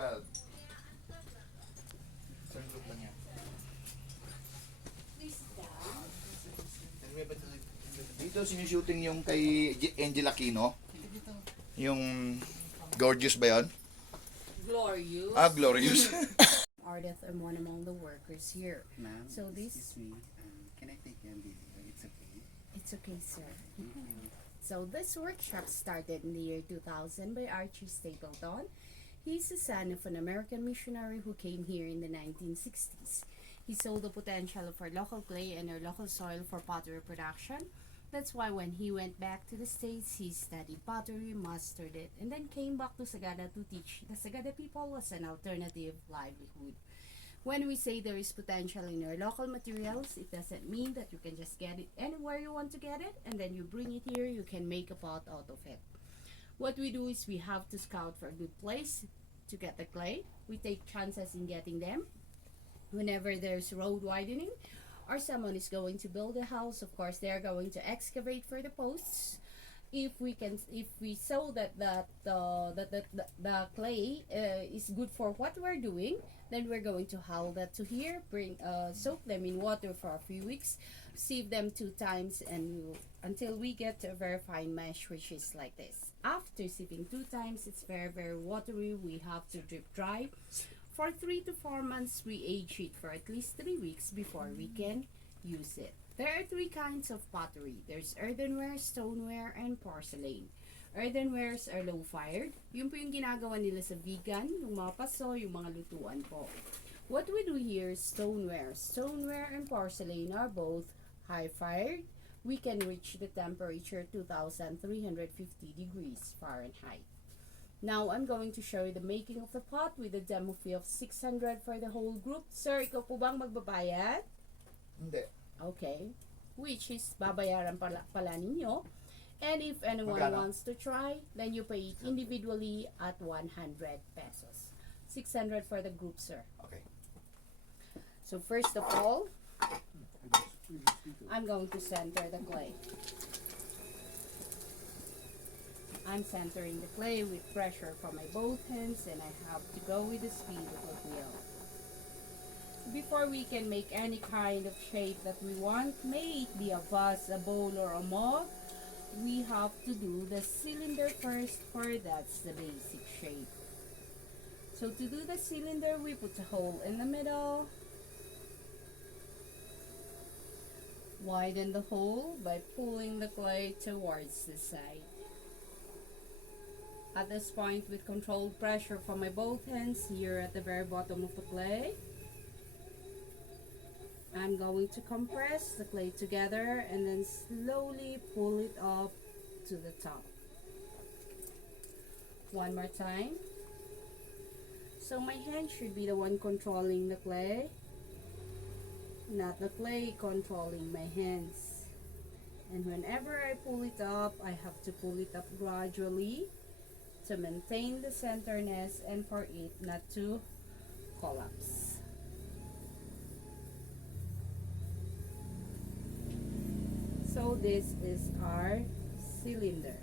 cloud. Isang group lang yan. Then may dito sinushooting yung kay Angel Aquino. Yung Gorgeous ba yun? Glorious. Ah, Glorious. Artist and one among the workers here. Ma'am, So this- excuse me. Can I take your video? It's okay. It's okay, sir. So this workshop started in the year 2000 by Archie Stapleton. He's the son of an American missionary who came here in the 1960s. He saw the potential of our local clay and our local soil for pottery production. That's why when he went back to the States, he studied pottery, mastered it, and then came back to Sagada to teach the Sagada people as an alternative livelihood. When we say there is potential in your local materials, it doesn't mean that you can just get it anywhere you want to get it, and then you bring it here, you can make a pot out of it. What we do is we have to scout for a good place to get the clay. We take chances in getting them. Whenever there's road widening, or someone is going to build a house, of course they're going to excavate for the posts. If we saw that the clay is good for what we're doing, then we're going to haul that to here, soak them in water for a few weeks, sieve them 2 times, and until we get a very fine mesh, which is like this. After sieving 2 times, it's very watery. We have to drip dry. For 3 to 4 months, we age it for at least 3 weeks before we can use it. There are 3 kinds of pottery. There's earthenware, stoneware, and porcelain. Earthenwares are low-fired. Yun po yung ginagawa nila sa vegan, yung mga paso, yung mga lutuan po. What we do here is stoneware. Stoneware and porcelain are both high-fired. We can reach the temperature 2,350 degrees Fahrenheit. Now, I'm going to show you the making of the pot with a demo fee of 600 for the whole group. Sir, ikaw po bang magbabayad? Hindi. Okay. Which is babayaran pala ninyo. And if anyone Magkano? wants to try, then you pay it individually at 100 pesos. 600 for the group, sir. Okay. So first of all, I'm going to center the clay. I'm centering the clay with pressure from my both hands, and I have to go with the speed of a wheel. Before we can make any kind of shape that we want, may it be a vase, a bowl, or a mug, we have to do the cylinder first, for that's the basic shape. So to do the cylinder, we put a hole in the middle, widen the hole by pulling the clay towards the side. At this point, with controlled pressure from my both hands here at the very bottom of the clay, I'm going to compress the clay together and then slowly pull it up to the top. One more time. So my hand should be the one controlling the clay, not the clay controlling my hands. And whenever I pull it up, I have to pull it up gradually to maintain the centerness and for it not to collapse. So this is our cylinder.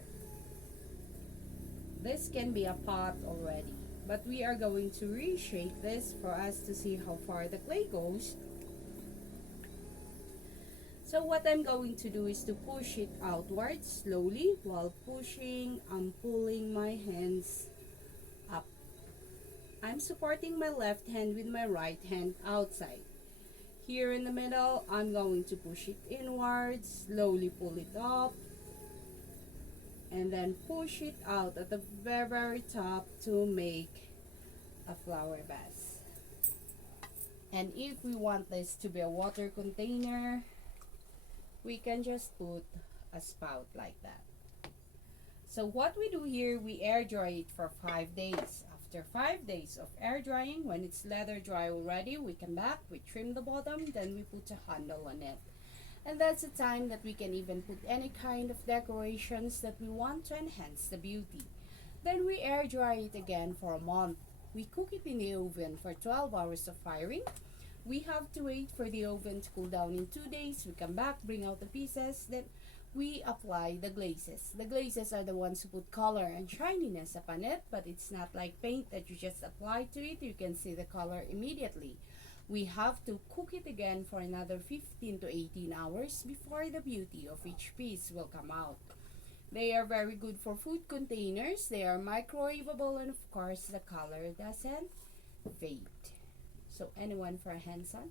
This can be a pot already, but we are going to reshape this for us to see how far the clay goes. So what I'm going to do is to push it outwards slowly. While pushing, I'm pulling my hands up. I'm supporting my left hand with my right hand outside. Here in the middle, I'm going to push it inwards, slowly pull it up, and then push it out at the very top to make a flower vase. And if we want this to be a water container, we can just put a spout like that. So what we do here, we air dry it for 5 days. After 5 days of air drying, when it's leather dry already, we come back, we trim the bottom, then we put a handle on it. And that's the time that we can even put any kind of decorations that we want to enhance the beauty. Then we air dry it again for a month. We cook it in the oven for 12 hours of firing. We have to wait for the oven to cool down in 2 days. We come back, bring out the pieces, then we apply the glazes. The glazes are the ones who put color and shininess upon it, but it's not like paint that you just apply to it. You can see the color immediately. We have to cook it again for another 15 to 18 hours before the beauty of each piece will come out. They are very good for food containers. They are microwavable, and of course the color doesn't fade. So anyone for a hands-on?